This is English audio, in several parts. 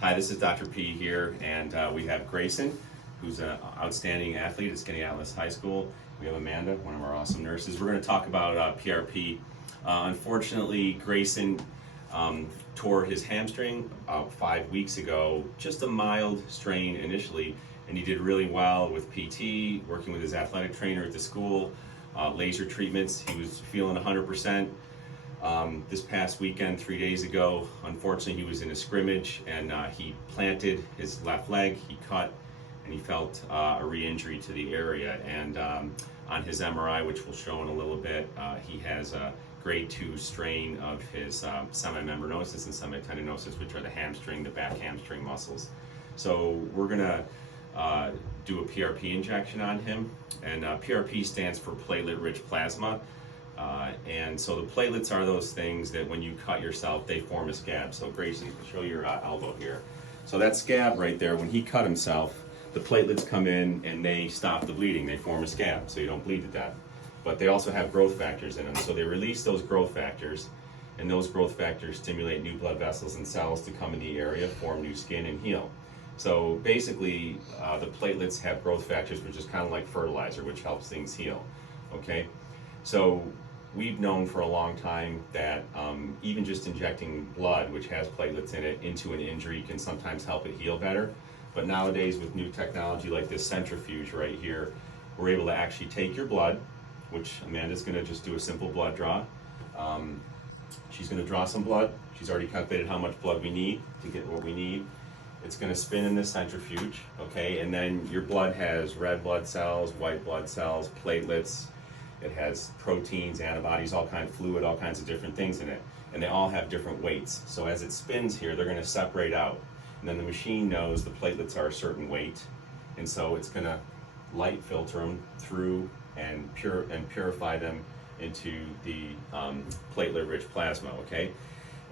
Hi, this is Dr. P here, and we have Grayson, who's an outstanding athlete at Skinny Atlas High School. We have Amanda, one of our awesome nurses. We're going to talk about PRP. Unfortunately, Grayson tore his hamstring about 5 weeks ago, just a mild strain initially, and he did really well with PT, working with his athletic trainer at the school, laser treatments. He was feeling 100%. This past weekend, 3 days ago, unfortunately, he was in a scrimmage and he planted his left leg, he cut, and he felt a re-injury to the area. And on his MRI, which we'll show in a little bit, he has a grade 2 strain of his semimembranosus and semitendinosus, which are the hamstring, the back hamstring muscles. So we're gonna do a PRP injection on him, and PRP stands for Platelet Rich Plasma. And so the platelets are those things that when you cut yourself, they form a scab. So Grayson, show your elbow here. So that scab right there, when he cut himself, the platelets come in and they stop the bleeding. They form a scab, so you don't bleed to death. But they also have growth factors in them. So they release those growth factors, and those growth factors stimulate new blood vessels and cells to come in the area, form new skin, and heal. So basically, the platelets have growth factors, which is kind of like fertilizer, which helps things heal, okay? So we've known for a long time that even just injecting blood, which has platelets in it, into an injury can sometimes help it heal better. But nowadays, with new technology like this centrifuge right here, we're able to actually take your blood, which Amanda's gonna just do a simple blood draw. She's gonna draw some blood. She's already calculated how much blood we need to get what we need. It's gonna spin in this centrifuge, okay? And then your blood has red blood cells, white blood cells, platelets. It has proteins, antibodies, all kinds of fluid, all kinds of different things in it. And they all have different weights. So as it spins here, they're gonna separate out. And then the machine knows the platelets are a certain weight. And so it's gonna light filter them through and purify them into the platelet-rich plasma, okay?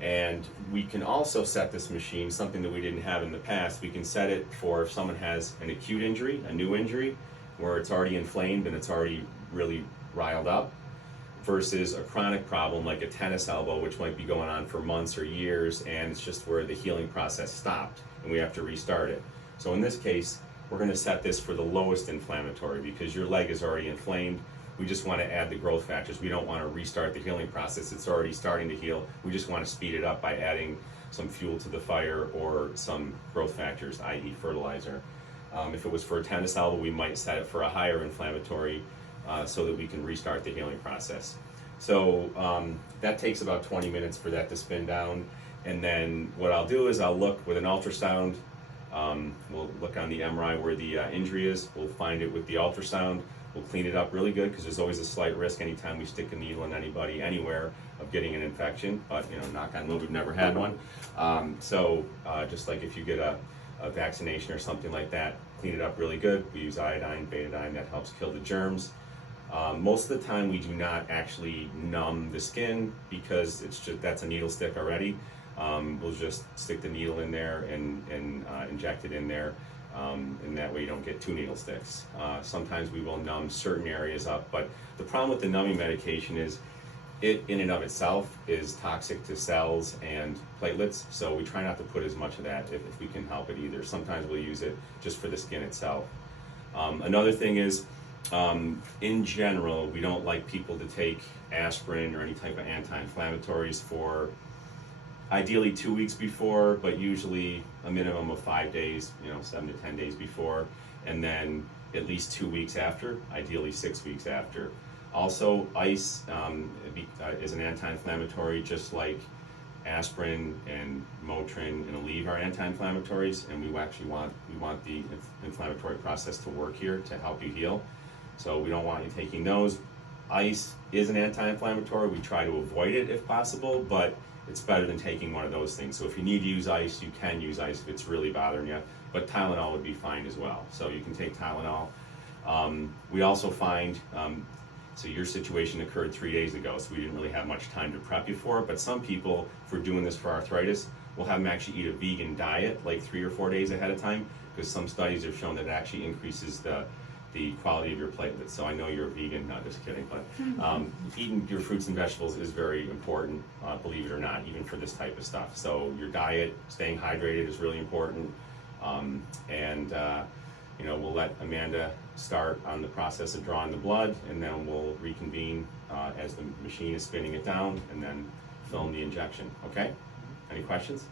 And we can also set this machine, something that we didn't have in the past, we can set it for if someone has an acute injury, a new injury, where it's already inflamed and it's already really riled up, versus a chronic problem like a tennis elbow, which might be going on for months or years, and it's just where the healing process stopped and we have to restart it. So in this case, we're going to set this for the lowest inflammatory because your leg is already inflamed. We just want to add the growth factors. We don't want to restart the healing process. It's already starting to heal. We just want to speed it up by adding some fuel to the fire or some growth factors, i.e. fertilizer. If it was for a tennis elbow, we might set it for a higher inflammatory so that we can restart the healing process. So that takes about 20 minutes for that to spin down. And then what I'll do is I'll look with an ultrasound. We'll look on the MRI where the injury is. We'll find it with the ultrasound. We'll clean it up really good because there's always a slight risk anytime we stick a needle in anybody anywhere of getting an infection. But you know, knock on wood, we've never had one. Just like if you get a vaccination or something like that, clean it up really good. We use iodine, betadine, that helps kill the germs. Most of the time we do not actually numb the skin because it's just, that's a needle stick already. We'll just stick the needle in there and inject it in there, and that way you don't get 2 needle sticks. Sometimes we will numb certain areas up, but the problem with the numbing medication is it in and of itself is toxic to cells and platelets, so we try not to put as much of that if we can help it either. Sometimes we'll use it just for the skin itself. Another thing is, in general, we don't like people to take aspirin or any type of anti-inflammatories for ideally 2 weeks before, but usually a minimum of 5 days, 7 to 10 days before, and then at least 2 weeks after, ideally 6 weeks after. Also, ice is an anti-inflammatory, just like aspirin and Motrin and Aleve are anti-inflammatories, and we actually want the inflammatory process to work here to help you heal. So we don't want you taking those. Ice is an anti-inflammatory. We try to avoid it if possible, but it's better than taking one of those things. So if you need to use ice, you can use ice if it's really bothering you, but Tylenol would be fine as well. So you can take Tylenol. We also find, so your situation occurred 3 days ago, so we didn't really have much time to prep you for it, but some people, if we're doing this for arthritis, will have them actually eat a vegan diet like 3 or 4 days ahead of time, because some studies have shown that it actually increases the the quality of your platelets. So I know you're a vegan, not just kidding, but eating your fruits and vegetables is very important, believe it or not, even for this type of stuff. So your diet, staying hydrated is really important. You know, we'll let Amanda start on the process of drawing the blood, and then we'll reconvene as the machine is spinning it down, and then film the injection. Okay? Any questions?